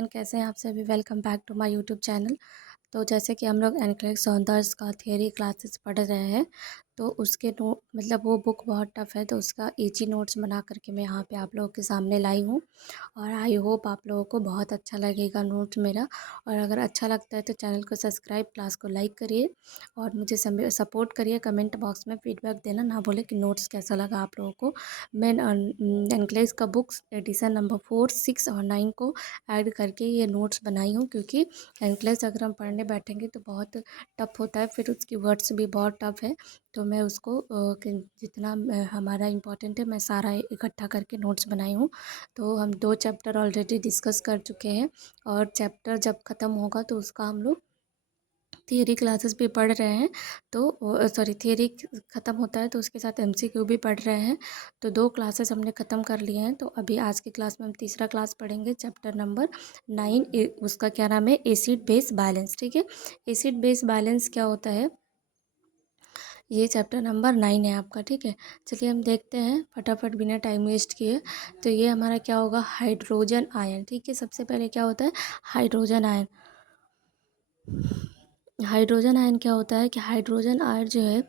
Everyone, कैसे हैं आप सभी। Welcome back to my YouTube channel. तो जैसे कि हम लोग एनक्लेस सौंदर्य का थियरी क्लासेस पढ़ रहे हैं, तो उसके नोट मतलब वो बुक बहुत टफ़ है, तो उसका ईजी नोट्स बना करके मैं यहाँ पे आप लोगों के सामने लाई हूँ। और आई होप आप लोगों को बहुत अच्छा लगेगा नोट्स मेरा। और अगर अच्छा लगता है तो चैनल को सब्सक्राइब, क्लास को लाइक करिए और मुझे सपोर्ट करिए। कमेंट बॉक्स में फीडबैक देना ना भूले कि नोट्स कैसा लगा आप लोगों को। मैं एनक्लेस का बुक्स एडिशन नंबर 4, 6 और 9 को ऐड करके ये नोट्स बनाई हूँ, क्योंकि एनक्लेस अगर हम पढ़ने बैठेंगे तो बहुत टफ होता है, फिर उसकी वर्ड्स भी बहुत टफ है। तो मैं उसको जितना हमारा इम्पोर्टेंट है मैं सारा इकट्ठा करके नोट्स बनाई हूँ। तो हम 2 चैप्टर ऑलरेडी डिस्कस कर चुके हैं, और चैप्टर जब ख़त्म होगा तो उसका हम लोग थियरी क्लासेस भी पढ़ रहे हैं। तो सॉरी, थियरी ख़त्म होता है तो उसके साथ एमसीक्यू भी पढ़ रहे हैं। तो 2 क्लासेस हमने ख़त्म कर लिए हैं। तो अभी आज की क्लास में हम तीसरा क्लास पढ़ेंगे, चैप्टर नंबर 9। उसका क्या नाम है, एसिड बेस बैलेंस। ठीक है, एसिड बेस बैलेंस क्या होता है, ये चैप्टर नंबर 9 है आपका। ठीक है, चलिए हम देखते हैं फटाफट बिना टाइम वेस्ट किए। तो ये हमारा क्या होगा, हाइड्रोजन आयन। ठीक है, सबसे पहले क्या होता है, हाइड्रोजन आयन। हाइड्रोजन आयन क्या होता है कि हाइड्रोजन आयन जो है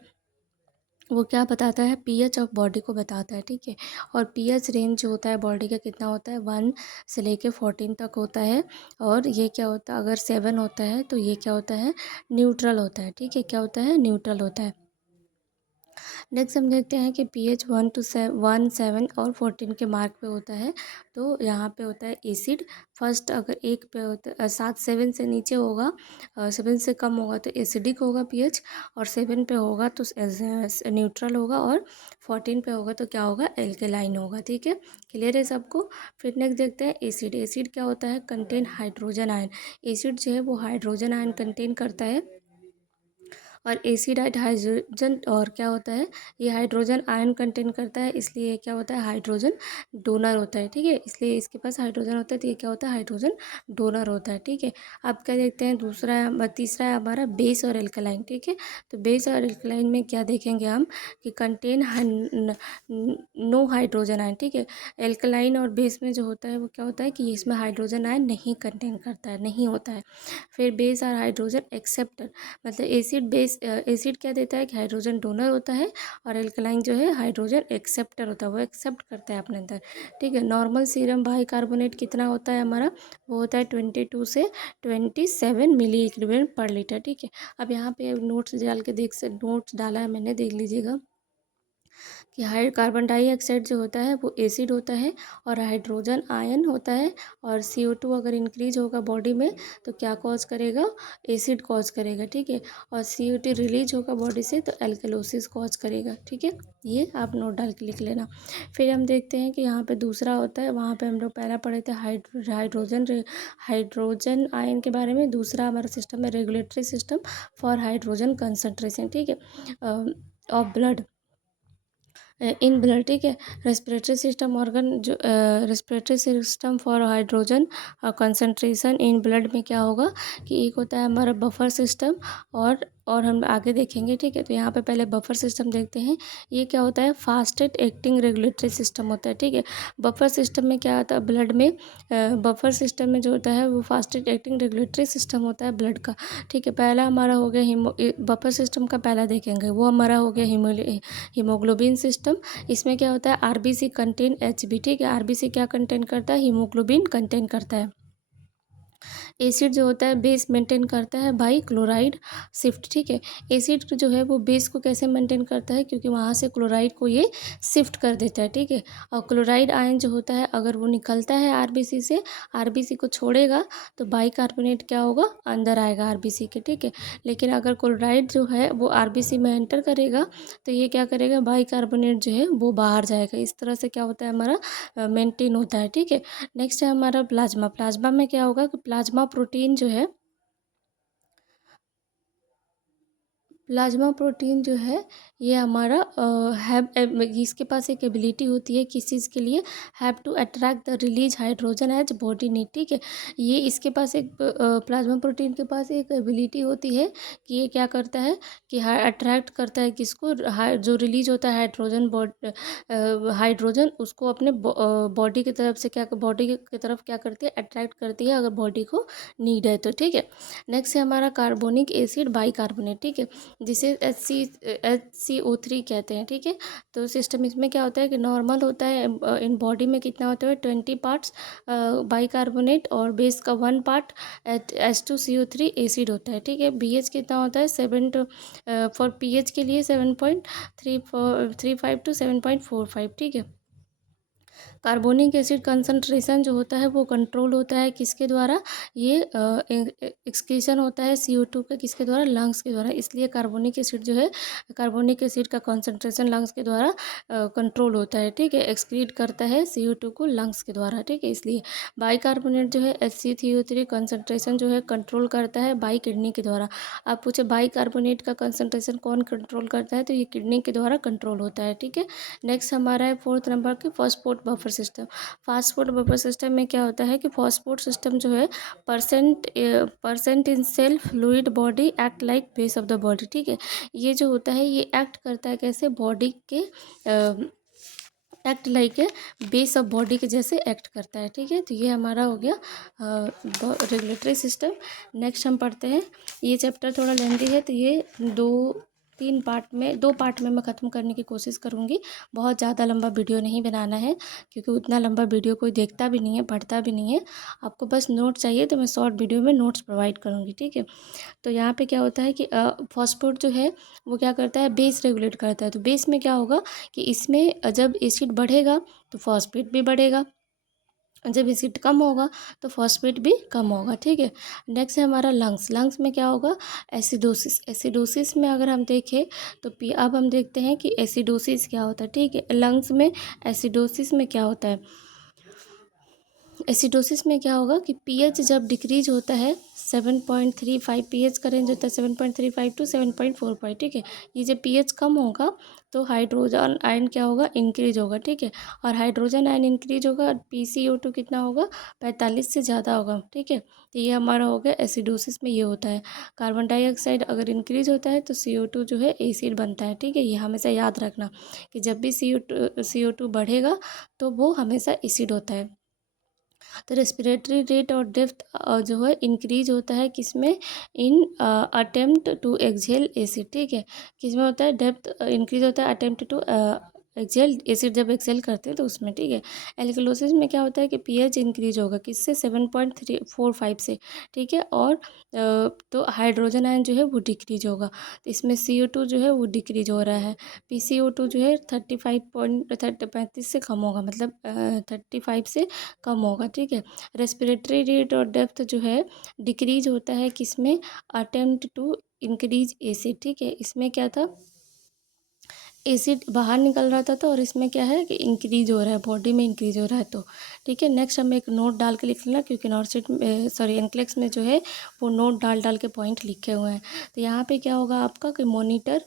वो क्या बताता है, पीएच ऑफ बॉडी को बताता है। ठीक है, और पीएच रेंज जो होता है बॉडी का कितना होता है, 1 से लेके 14 तक होता है। और ये क्या होता है, अगर 7 होता है तो ये क्या होता है, न्यूट्रल होता है। ठीक है, क्या होता है, न्यूट्रल होता है। नेक्स्ट हम देखते हैं कि पीएच 1 7 और 14 के मार्क पे होता है। तो यहाँ पे होता है एसिड। फर्स्ट अगर एक पे होता है 7 से नीचे होगा, 7 से कम होगा तो एसिडिक होगा पीएच, और 7 पे होगा तो न्यूट्रल होगा, और 14 पे होगा तो क्या होगा, एल्केलाइन होगा। ठीक है, क्लियर है सबको। फिर नेक्स्ट देखते हैं एसिड। एसिड क्या होता है, कंटेन हाइड्रोजन आयन। एसिड जो है वो हाइड्रोजन आयन कंटेन करता है। और एसिडाइड हाइड्रोजन, और क्या होता है, ये हाइड्रोजन आयन कंटेन करता है, इसलिए ये क्या होता है, हाइड्रोजन डोनर होता है। ठीक है, इसलिए इसके पास हाइड्रोजन होता है तो ये क्या होता है, हाइड्रोजन डोनर होता है। ठीक है, अब क्या देखते हैं, तीसरा है हमारा बेस और एल्कलाइन। ठीक है, तो बेस और एल्कलाइन में क्या देखेंगे हम कि कंटेन नो हाइड्रोजन आयन। ठीक है, एल्कलाइन और बेस में जो होता है वो क्या होता है कि इसमें हाइड्रोजन आयन नहीं कंटेन करता है, नहीं होता है। फिर बेस और हाइड्रोजन एक्सेप्टर, मतलब एसिड बेस, एसिड क्या देता है कि हाइड्रोजन डोनर होता है, और एल्कलाइन जो है हाइड्रोजन एक्सेप्टर होता है, वो एक्सेप्ट करता है अपने अंदर। ठीक है, नॉर्मल सीरम बाइकार्बोनेट कितना होता है हमारा, वो होता है 22 से 27 मिली इक्विवेलेंट पर लीटर। ठीक है, अब यहाँ पे नोट्स डाल के नोट्स डाला है मैंने, देख लीजिएगा कि कार्बन डाइऑक्साइड जो होता है वो एसिड होता है, और हाइड्रोजन आयन होता है। और CO2 अगर इंक्रीज होगा बॉडी में तो क्या कॉज करेगा, एसिड कॉज करेगा। ठीक है, और CO2 रिलीज होगा बॉडी से तो एल्कलोसिस कॉज करेगा। ठीक है, ये आप नोट डाल के लिख लेना। फिर हम देखते हैं कि यहाँ पे दूसरा होता है, वहाँ पे हम लोग पहला पढ़े थे हाइड्रोजन आयन के बारे में। दूसरा हमारा सिस्टम है regulatory system for hydrogen concentration. ठीक है, ऑफ ब्लड इन ब्लड। ठीक है, रेस्पिरेटरी सिस्टम ऑर्गन जो respiratory system for hydrogen concentration in blood में क्या होगा कि एक होता है हमारा बफर सिस्टम, और हम आगे देखेंगे। ठीक है, तो यहाँ पे पहले बफर सिस्टम देखते हैं। ये क्या होता है, फास्टेस्ट एक्टिंग रेगुलेटरी सिस्टम होता है। ठीक है, बफर सिस्टम में क्या होता है, ब्लड में बफर सिस्टम में जो होता है वो फास्टेस्ट एक्टिंग रेगुलेटरी सिस्टम होता है ब्लड का। ठीक है, पहला हमारा हो गया बफर सिस्टम का पहला देखेंगे, वो हमारा हो गया हीमोग्लोबिन सिस्टम। इसमें क्या होता है, आरबीसी कंटेन एचबी। ठीक है, आरबीसी क्या कंटेन करता है, हीमोग्लोबिन कंटेन करता है। एसिड जो होता है बेस मेंटेन करता है बाई क्लोराइड शिफ्ट। ठीक है, एसिड जो है वो बेस को कैसे मेंटेन करता है, क्योंकि वहाँ से क्लोराइड को ये शिफ्ट कर देता है। ठीक है, और क्लोराइड आयन जो होता है अगर वो निकलता है आरबीसी से, आरबीसी को छोड़ेगा तो बाइकार्बोनेट क्या होगा, अंदर आएगा आरबीसी के। ठीक है, लेकिन अगर क्लोराइड जो है वो आरबीसी में एंटर करेगा तो ये क्या करेगा, बाइकार्बोनेट जो है वो बाहर जाएगा। इस तरह से क्या होता है, हमारा मेंटेन होता है। ठीक है, नेक्स्ट है हमारा प्लाज्मा। प्लाज्मा में क्या होगा कि प्लाज्मा प्रोटीन जो है, प्लाज्मा प्रोटीन जो है ये हमारा इसके पास एक एबिलिटी होती है किस चीज़ के लिए, have to attract the release hydrogen as body need, ठीक है। ये इसके पास एक प्लाज्मा प्रोटीन के पास एक एबिलिटी होती है कि ये क्या करता है कि अट्रैक्ट करता है किसको, जो रिलीज होता है हाइड्रोजन, हाइड्रोजन उसको अपने बॉडी की तरफ से क्या, बॉडी की तरफ क्या करती है, अट्रैक्ट करती है अगर बॉडी को नीड है तो, ठीक है। नेक्स्ट है हमारा कार्बोनिक एसिड बाइकार्बोनेट, ठीक है, जिसे HCO3 कहते हैं, ठीक है। तो सिस्टम इसमें क्या होता है कि नॉर्मल होता है इन बॉडी में कितना होता है 20 पार्ट्स बाइकार्बोनेट और बेस का 1 पार्ट H2CO3 एसिड होता है, ठीक है। BH कितना होता है 7 टू फॉर pH के लिए 7.35 टू 7.45, ठीक है। कार्बोनिक एसिड कंसंट्रेशन जो होता है वो कंट्रोल होता है किसके द्वारा, ये एक्सक्रीशन होता है CO2 का किसके द्वारा, लंग्स के द्वारा। इसलिए कार्बोनिक एसिड जो है, कार्बोनिक एसिड का कंसंट्रेशन लंग्स के द्वारा कंट्रोल होता है, ठीक है। एक्सक्रीट करता है CO2 को लंग्स के द्वारा, ठीक है। इसलिए बाइकार्बोनेट जो है HCO3 कंसंट्रेशन जो है कंट्रोल करता है बाई किडनी के द्वारा। आप पूछे बाइकार्बोनेट का कंसंट्रेशन कौन कंट्रोल करता है, तो ये किडनी के द्वारा कंट्रोल होता है, ठीक है। नेक्स्ट हमारा है 4th नंबर की phosphate buffer system. Phosphate buffer system में क्या होता है कि फॉस्फोट सिस्टम जो है present in cell fluid body act like base of the body, ठीक है। ये जो होता है ये एक्ट करता है कैसे, बॉडी के act like a base of body के जैसे एक्ट करता है, ठीक है। तो ये हमारा हो गया रेगुलेटरी सिस्टम। नेक्स्ट हम पढ़ते हैं, ये चैप्टर थोड़ा लेंथी है तो ये 2 पार्ट में मैं ख़त्म करने की कोशिश करूँगी। बहुत ज़्यादा लंबा वीडियो नहीं बनाना है क्योंकि उतना लंबा वीडियो कोई देखता भी नहीं है, पढ़ता भी नहीं है। आपको बस नोट चाहिए तो मैं शॉर्ट वीडियो में नोट्स प्रोवाइड करूँगी, ठीक है। तो यहाँ पे क्या होता है कि फॉस्फोट जो है वो क्या करता है, बेस रेगुलेट करता है। तो बेस में क्या होगा कि इसमें जब एसिड बढ़ेगा तो फॉस्फेट भी बढ़ेगा, जब एसिड कम होगा तो फॉस्फेट भी कम होगा, ठीक है। नेक्स्ट है हमारा लंग्स। लंग्स में क्या होगा, एसिडोसिस। एसिडोसिस में अगर हम देखें तो अब हम देखते हैं कि एसिडोसिस क्या होता है, ठीक है। लंग्स में एसिडोसिस में क्या होता है, एसिडोसिस में क्या होगा कि पीएच जब डिक्रीज होता है 7.35, पीएच का रेंज होता है 7.35 टू 7.45, ठीक है। ये जब पीएच कम होगा तो हाइड्रोजन आयन क्या होगा, इंक्रीज होगा, ठीक है। और हाइड्रोजन आयन इंक्रीज होगा, PCO2 कितना होगा, 45 से ज़्यादा होगा, ठीक है। तो ये हमारा हो गया एसिडोसिस में ये होता है। कार्बन डाइऑक्साइड अगर इंक्रीज होता है तो CO2 जो है एसिड बनता है, ठीक है। ये हमेशा याद रखना कि जब भी CO2 बढ़ेगा तो वो हमेशा एसिड होता है। तो रेस्पिरेटरी रेट और डेप्थ जो है इंक्रीज होता है किसमें, इन अटेम्प्ट टू एक्सहेल एसिड, ठीक है। किसमें होता है, डेप्थ इंक्रीज होता है अटेम्प्ट टू एक्सहेल एसिड, जब एक्सहेल करते हैं तो उसमें, ठीक है। एल्कलोसिस में क्या होता है कि पीएच इंक्रीज होगा किससे, 7.345 से, ठीक है। और तो हाइड्रोजन आयन जो है वो डिक्रीज होगा, तो इसमें CO2 जो है वो डिक्रीज हो रहा है। PCO2 जो है 35 से कम होगा, मतलब 35 से कम होगा, ठीक है। रेस्पिरेटरी रेट और डेप्थ जो है डिक्रीज होता है किसमें, अटेम्प्ट टू इंक्रीज एसिड, ठीक है। इसमें क्या था, एसिड बाहर निकल रहा था तो, और इसमें क्या है कि इंक्रीज हो रहा है, बॉडी में इंक्रीज हो रहा है तो, ठीक है। नेक्स्ट हम एक नोट डाल के लिख लेना क्योंकि नॉर्सिट सॉरी एनक्लेक्स में जो है वो नोट डाल डाल के पॉइंट लिखे हुए हैं। तो यहाँ पे क्या होगा आपका कि monitor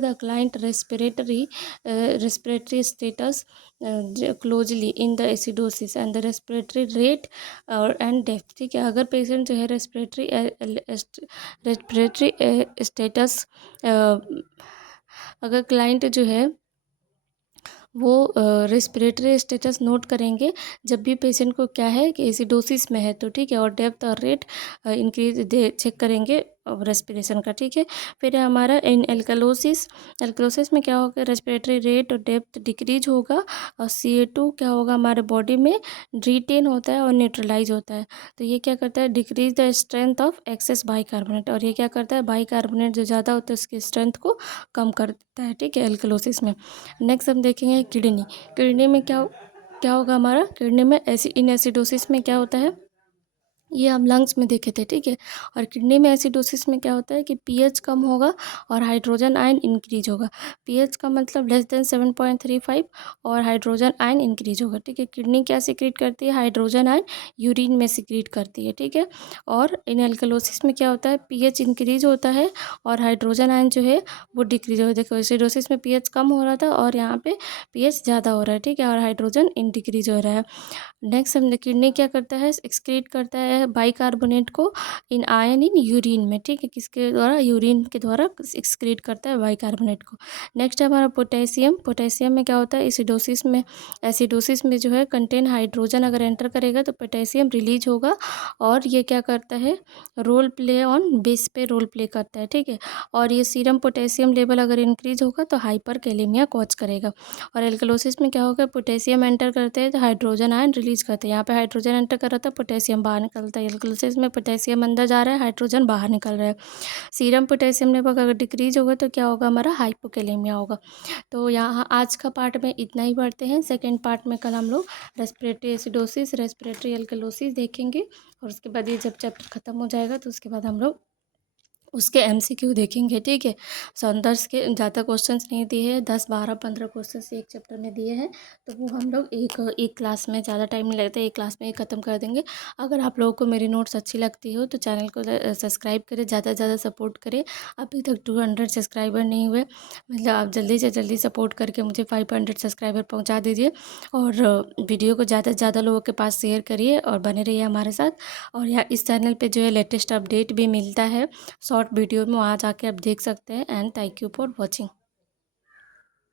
the client respiratory status closely in the acidosis and the respiratory rate और एंड डेप्थ, ठीक है। अगर पेशेंट जो है रेस्पिरेटरी स्टेटस अगर क्लाइंट जो है वो रेस्पिरेटरी स्टेटस नोट करेंगे जब भी पेशेंट को क्या है कि एसिडोसिस में है तो, ठीक है। और डेप्थ और रेट इंक्रीज चेक करेंगे रेस्पिरेशन का, ठीक है। फिर है हमारा इन एल्कलोसिस। एल्कलोसिस में क्या होगा, रेस्पिरेटरी रेट और डेप्थ डिक्रीज होगा और CO2 क्या होगा हमारे बॉडी में रिटेन होता है और न्यूट्रलाइज होता है। तो ये क्या करता है, decrease the strength of excess bicarbonate, और ये क्या करता है, बाइकार्बोनेट जो ज़्यादा होता है उसकी स्ट्रेंथ को कम कर देता है, ठीक है, एल्कलोसिस में। नेक्स्ट हम देखेंगे किडनी। किडनी में क्या क्या होगा हमारा, किडनी में इन एसिडोसिस में क्या होता है, ये हम लंग्स में देखे थे, ठीक है। और किडनी में एसिडोसिस में क्या होता है कि पीएच कम होगा और हाइड्रोजन आयन इंक्रीज होगा। पीएच का मतलब लेस देन 7.35 और हाइड्रोजन आयन इंक्रीज होगा, ठीक है। किडनी क्या सिक्रीट करती है? हाइड्रोजन आयन यूरिन में सिक्रीट करती है, ठीक है। और इन एल्कलोसिस में क्या होता है? पीएच इंक्रीज होता है और हाइड्रोजन आयन जो है वो डिक्रीज होता है। देखो एसिडोसिस में पीएच कम हो रहा था और यहाँ पे पीएच ज़्यादा हो रहा है, ठीक है, और हाइड्रोजन डिक्रीज हो रहा है। नेक्स्ट हम किडनी क्या करता है? एक्सक्रीट करता है बाइकार्बोनेट को इन आयन इन यूरिन में, ठीक है। किसके द्वारा? यूरिन के द्वारा एक्सक्रीट करता है बाइकार्बोनेट को। नेक्स्ट है हमारा पोटेशियम। पोटेशियम में क्या होता है? एसिडोसिस में जो है कंटेन हाइड्रोजन अगर एंटर करेगा तो पोटेशियम रिलीज होगा और ये क्या करता है? रोल प्ले ऑन बेस पे रोल प्ले करता है, ठीक है। और ये सीरम पोटेशियम लेवल अगर इंक्रीज होगा तो हाइपर कैलेमिया कॉज करेगा। और एल्कलोसिस में क्या होगा? पोटेशियम एंटर करते हैं तो हाइड्रोजन आयन रिलीज करते हैं। यहाँ पे हाइड्रोजन एंटर कर रहा था, पोटेशियम बाहर निकलता है। एल्कलोसिस में पोटेशियम अंदर जा रहा है, हाइड्रोजन बाहर निकल रहा है। सीरम पोटेशियम लेवल अगर डिक्रीज होगा तो क्या होगा? हमारा हाइपोकैलेमिया होगा। तो यहाँ आज का पार्ट में इतना ही पढ़ते हैं। सेकेंड पार्ट में कल हम लोग रेस्पिरेटरी एसिडोसिस, रेस्पिरेटरी एल्कलोसिस देखेंगे और उसके बाद ये जब चैप्टर खत्म हो जाएगा तो उसके बाद हम लोग उसके एमसीक्यू देखेंगे, ठीक है। संदर्भ के ज़्यादा क्वेश्चंस नहीं दिए हैं, 10 12 15 क्वेश्चंस एक चैप्टर में दिए हैं, तो वो हम लोग एक क्लास में, ज़्यादा टाइम नहीं लगता, एक क्लास में ही ख़त्म कर देंगे। अगर आप लोगों को मेरी नोट्स अच्छी लगती हो तो चैनल को सब्सक्राइब करें, ज़्यादा से ज़्यादा सपोर्ट करें। अभी तक 200 सब्सक्राइबर नहीं हुए, मतलब आप जल्दी से जल्दी सपोर्ट करके मुझे 500 सब्सक्राइबर पहुँचा दीजिए और वीडियो को ज़्यादा से ज़्यादा लोगों के पास शेयर करिए और बने रहिए हमारे साथ। और यहाँ इस चैनल पर जो है लेटेस्ट अपडेट भी मिलता है शॉर्ट वीडियो में, वहाँ जाके आप देख सकते हैं। And thank you for watching.